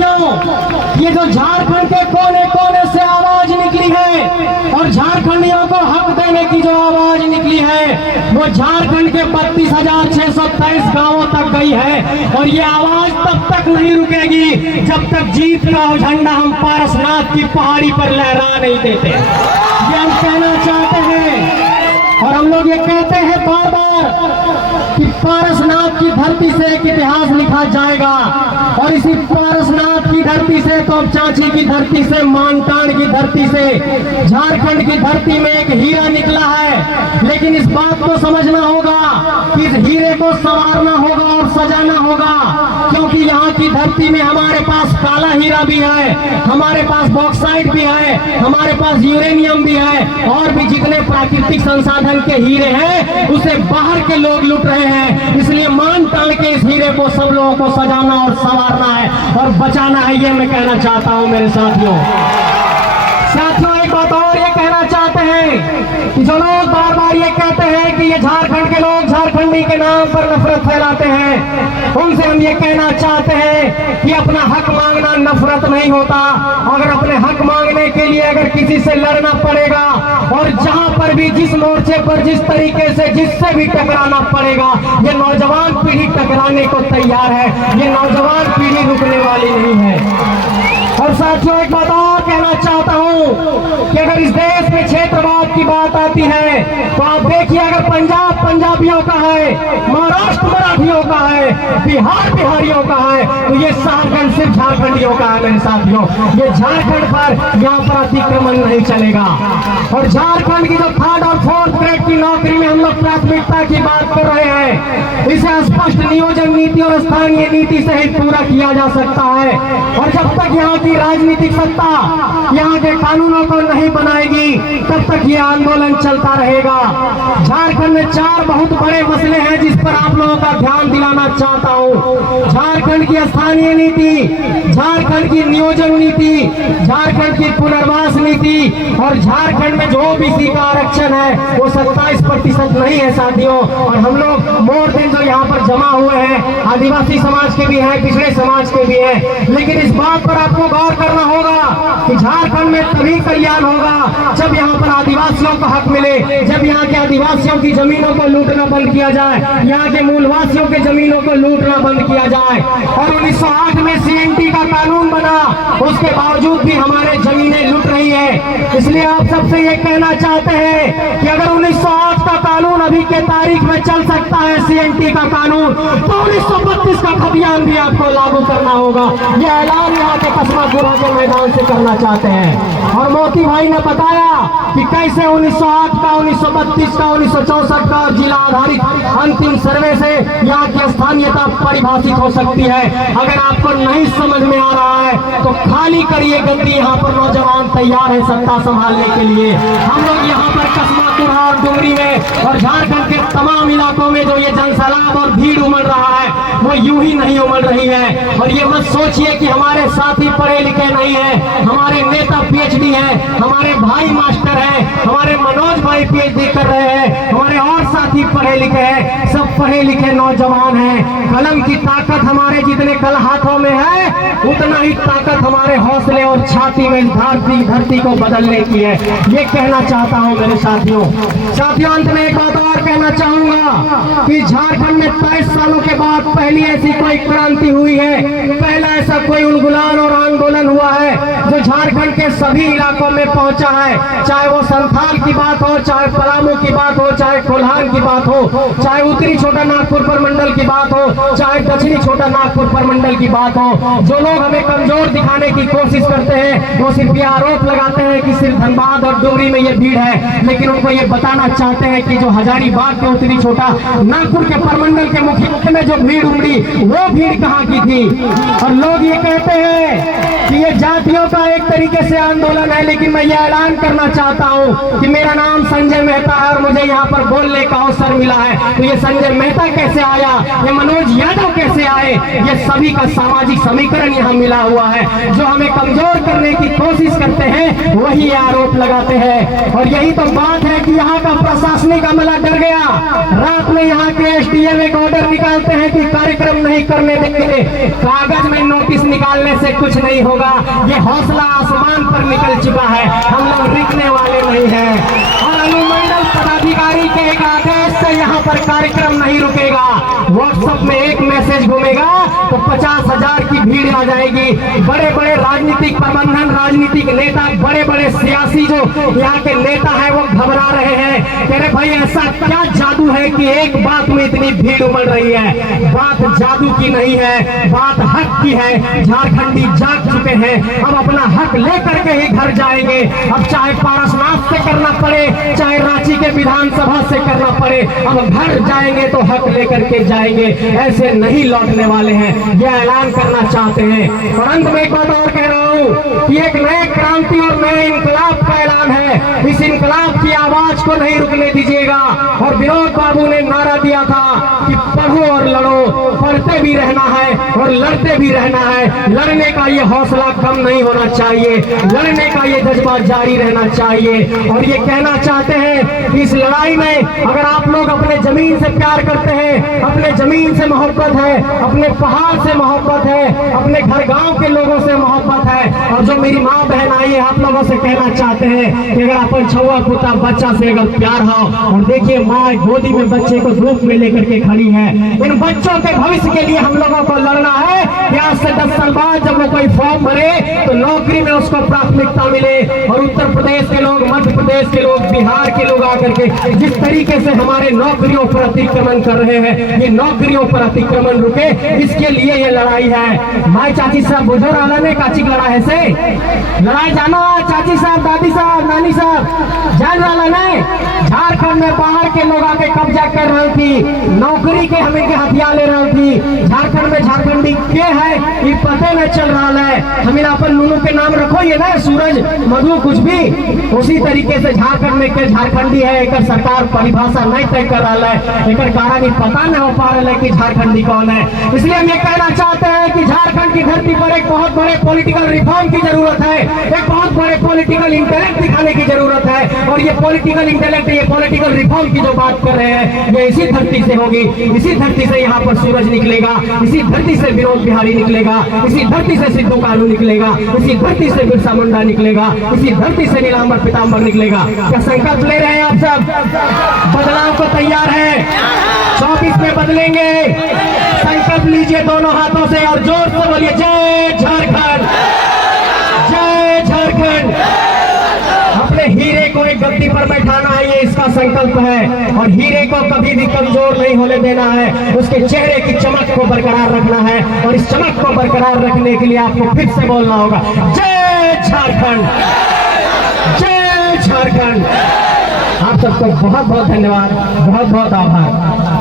साथियों, ये जो झारखंड के कोने कोने से आवाज निकली है और झारखंडियों को हक देने की जो आवाज निकली है वो झारखंड के 32,623 गांवों तक गई है। और ये आवाज तब तक नहीं रुकेगी जब तक जीत का झंडा हम पारसनाथ की पहाड़ी पर लहरा नहीं देते। ये हम कहना चाहते हैं और हम लोग ये कहते हैं बार बार कि पारसनाथ की धरती से एक इतिहास लिखा जाएगा। और इसी पारसनाथ की धरती से, तो चाची की धरती से, मानकांड की धरती से, झारखंड की धरती में एक हीरा निकला है। लेकिन इस बात को समझना होगा कि इस हीरे को संवारना होगा और सजाना होगा, क्योंकि यहाँ की धरती में हमारे पास काला हीरा भी है, हमारे पास बॉक्साइट भी है, हमारे पास यूरेनियम भी है, और भी जितने प्राकृतिक संसाधन के हीरे हैं उसे बाहर के लोग लूट रहे हैं। इसलिए मान तान के इस हीरे को सब लोगों को सजाना और संवारना है और बचाना है, ये मैं कहना चाहता हूं मेरे साथियों। एक बात और ये कहना चाहते हैं कि जो लोग बार बार ये कहते हैं कि ये झारखंड के लोग झारखंडी के नाम पर नफरत फैलाते हैं, उनसे हम ये कहना चाहते हैं कि अपना हक मांगना नफरत नहीं होता। अगर अपने हक मांगने के लिए अगर किसी से लड़ना पड़ेगा और जहां पर भी जिस मोर्चे पर जिस तरीके से जिससे भी टकराना पड़ेगा, ये नौजवान पीढ़ी टकराने को तैयार है। ये नौजवान पीढ़ी रुकने वाली नहीं है। और साथियों, एक बात और कहना चाहता हूं कि अगर इस देश में क्षेत्रवाद की बात आती है तो आप देखिए, अगर पंजाब पंजाबियों का है, महाराष्ट्र मराठियों का है, बिहार बिहारियों का है, तो ये झारखंड सिर्फ झारखंडियों का है मेरे साथियों। ये झारखंड पर यहाँ पर अतिक्रमण नहीं चलेगा। और झारखंड की जो 3rd और 4th ग्रेड की नौकरी में हम लोग प्राथमिकता की बात कर रहे हैं, इसे स्पष्ट नियोजन नीति और स्थानीय नीति से ही पूरा किया जा सकता है। और जब तक यहाँ की राजनीतिक सत्ता यहाँ के कानूनों को नहीं बनाएगी तब तक ये आंदोलन चलता रहेगा। झारखंड में 4 बहुत बड़े मसले हैं जिस पर आप लोगों का ध्यान दिलाना चाहता हूँ। झारखंड की स्थानीय नीति, झारखंड की नियोजन नीति, झारखंड की पुनर्वास नीति और झारखंड में जो ओबीसी का आरक्षण है वो 27% नहीं है साथियों। और हम लोग मोर दिन जो यहाँ पर जमा हुए हैं, आदिवासी समाज के भी हैं, पिछड़े समाज के भी हैं, लेकिन इस बात पर आपको गौर करना होगा कि झारखंड में तभी कल्याण होगा जब यहाँ पर आदिवासियों को हक मिले, जब यहाँ के आदिवासियों की जमीनों को लूटना बंद किया जाए, यहाँ के मूलवासियों के जमीनों को लूटना बंद किया जाए। और 1908 में CNT का कानून बना, उसके बावजूद भी हमारे जमीनें लूट रही है। इसलिए आप सबसे ये कहना चाहते हैं कि अगर 1908 का कानून अभी के तारीख में चल सकता है, CNT का कानून, तो 1932 का खतियान भी आपको लागू करना होगा। यह ऐलान यहाँ के कसमापुरा के मैदान से करना चाहते हैं। और मोती भाई ने बताया कि कैसे 1908 का, 1932 का, 1964 का जिला आधारित अंतिम सर्वे से यहाँ की स्थानीयता परिभाषित हो सकती है। अगर आपको नहीं समझ में आ रहा है तो खाली करिए गद्दी, यहाँ पर नौजवान तैयार है सत्ता संभालने के लिए। हम लोग यहाँ पर कसमापुरा और डुमरी में और झारखंड के तमाम इलाकों में जो ये जनसैलाब और भीड़ उमड़ रहा है वो यूं ही नहीं उमड़ रही है। और ये मत सोचिए कि हमारे साथी पढ़े लिखे नहीं है, हमारे नेता PhD हैं, हमारे भाई मास्टर हैं, हमारे मनोज भाई PhD कर रहे हैं, हमारे और साथी पढ़े लिखे हैं, सब पढ़े लिखे नौजवान हैं। कलम की ताकत हमारे जितने कल हाथों में है उतना ही ताकत हमारे हौसले और छाती में धरती को बदलने की है। ये कहना चाहता हूँ मेरे साथियों। अंत में एक बात और कहना चाहूंगा कि झारखंड में 23 सालों के बाद पहली ऐसी कोई क्रांति हुई है, पहला ऐसा कोई उलगुलान और आंदोलन हुआ है जो झारखंड के सभी इलाकों में पहुंचा है। चाहे वो संथाल की बात हो, चाहे पलामू की बात हो, चाहे कोल्हान की बात हो, चाहे उत्तरी छोटा नागपुर परमंडल की बात हो, चाहे दक्षिणी छोटा नागपुर परमंडल की बात हो। जो लोग हमें कमजोर दिखाने की कोशिश करते हैं वो सिर्फ ये आरोप लगाते हैं कि सिर्फ धनबाद और डुमरी में ये भीड़ है, लेकिन उनको ये बताना चाहते हैं कि जो हजारीबाग के उत्तरी छोटा नागपुर के परमंडल के मुख्यालय में जो भीड़ उमड़ी वो भीड़ कहाँ की थी। और लोग ये कहते हैं कि ये जातियों का एक तरीके से आंदोलन है, लेकिन मैं ये ऐलान करना चाहता हूँ कि मेरा नाम संजय मेहता है और मुझे यहाँ पर बोलने का अवसर मिला है। तो ये संजय मेहता कैसे आया, ये मनोज यादव कैसे आए, ये सभी का सामाजिक समीकरण यहाँ मिला हुआ है। जो हमें कमजोर करने की कोशिश करते हैं वही आरोप लगाते हैं। और यही तो बात है कि यहाँ का प्रशासनिक अमला डर गया। रात में यहाँ के एसडीएम एक ऑर्डर निकालते हैं कि कार्यक्रम नहीं करने देंगे। कागज में नोटिस निकालने से कुछ नहीं होगा। ये हौसला आसमान पर निकल चुका है, हम लोग रुकने वाले नहीं हैं। और अनुमंडल पदाधिकारी के एक आदेश से यहाँ पर कार्यक्रम नहीं रुकेगा। व्हाट्सएप में एक मैसेज घूमेगा तो 50,000 की भीड़ आ जाएगी। बड़े बड़े राजनीतिक प्रबंधन, राजनीतिक नेता, बड़े बड़े सियासी जो यहाँ के नेता है वो घबरा रहे हैं। कह रहे भाई ऐसा क्या जादू है कि एक बात में इतनी भीड़ उमड़ रही है। बात जादू की नहीं है, बात हक की है। झारखंडी जाग चुके हैं, अब अपना हक लेकर के ही घर जाएंगे। अब चाहे पारसनाथ से करना पड़े, चाहे रांची के विधानसभा से करना पड़े, अब घर जाएंगे तो हक लेकर के जाएंगे, ऐसे नहीं लौटने वाले हैं। यह ऐलान करना चाहते हैं। और अंत में एक बात और कह रहा हूँ कि एक नए क्रांति और नए इनकलाब का ऐलान है। इस इनकलाब की आवाज को नहीं रुकने दीजिएगा। और विनोद बाबू ने नारा दिया था कि पढ़ो और लड़ो, पढ़ते भी रहना है और लड़ते भी रहना है। लड़ने का ये हौसला कम नहीं होना चाहिए, लड़ने का ये जज्बा जारी रहना चाहिए। और ये कहना चाहते हैं कि इस लड़ाई में अगर आप लोग अपने जमीन से प्यार करते हैं, अपने जमीन से मोहब्बत है, अपने पहाड़ से मोहब्बत है, अपने घर गांव के लोगों से मोहब्बत है, और जो मेरी माँ बहन आई है आप लोगों से कहना चाहते हैं कि अगर अपन छुआ पुता बच्चा से अगर प्यार हो, और देखिए माँ गोदी में बच्चे को धूप में लेकर के खड़ी है। इन बच्चों के भविष्य के लिए हम लोगों को लड़ना है। आज से 10 साल बाद जब वो कोई फॉर्म भरे तो नौकरी में उसको प्राथमिकता मिले। और उत्तर प्रदेश के लोग, मध्य प्रदेश के लोग, बिहार के लोग आकर के जिस तरीके से हमारे नौकरियों पर अतिक्रमण कर रहे हैं, ये नौकरियों पर अतिक्रमण रुके, इसके लिए ये लड़ाई है। माई चाची साहब बुजुर्ग आला ने काची लड़ा है से लड़ाई जानो, चाची साहब, दादी साहब, नानी साहब जान वाला नहीं। झारखंड में बाहर के लोग आके कब्जा कर रही थी, नौकरी के हमें के हथियार ले रही थी। झारखंड में झारखंडी के है ये पता न चल रहा है। हमें अपन नूनू के नाम रखो ये ना सूरज मधु कुछ भी, उसी तरीके से झारखंड में के झारखंडी है। एक सरकार परिभाषा नहीं तय कर रहा है, एक कारण ही पता नहीं हो पा रहा है कि झारखंडी कौन है। इसलिए हम ये कहना चाहते हैं कि झारखंड की धरती पर एक बहुत बड़े पॉलिटिकल रिफॉर्म की जरूरत है, एक बहुत बड़े पॉलिटिकल इंटेलेक्ट दिखाने की जरूरत है। और ये पॉलिटिकल इंटेलेक्ट, ये पॉलिटिकल रिफॉर्म की जो बात कर रहे हैं ये इसी धरती से होगी। इसी धरती से यहाँ पर सूरज निकलेगा, इसी धरती से विनोद बिहारी निकलेगा, इसी धरती से सिद्धू कानू निकलेगा, इसी धरती से बिरसा मुंडा निकलेगा, इसी धरती से नीलांबर पीताम्बर निकलेगा। क्या संकल्प ले रहे हैं आप सब? बदलाव को तैयार है? 24 में बदलेंगे। संकल्प लीजिए दोनों हाथों से और जोर से बोलिए जय झारखंड, जय झारखंड। अपने हीरे को एक गद्दी पर बैठाना है, ये इसका संकल्प है। और हीरे को कभी भी कमजोर नहीं होने देना है, उसके चेहरे की चमक को बरकरार रखना है। और इस चमक को बरकरार रखने के लिए आपको फिर से बोलना होगा जय झारखंड, जय झारखंड। आप सबको बहुत बहुत धन्यवाद, बहुत बहुत आभार।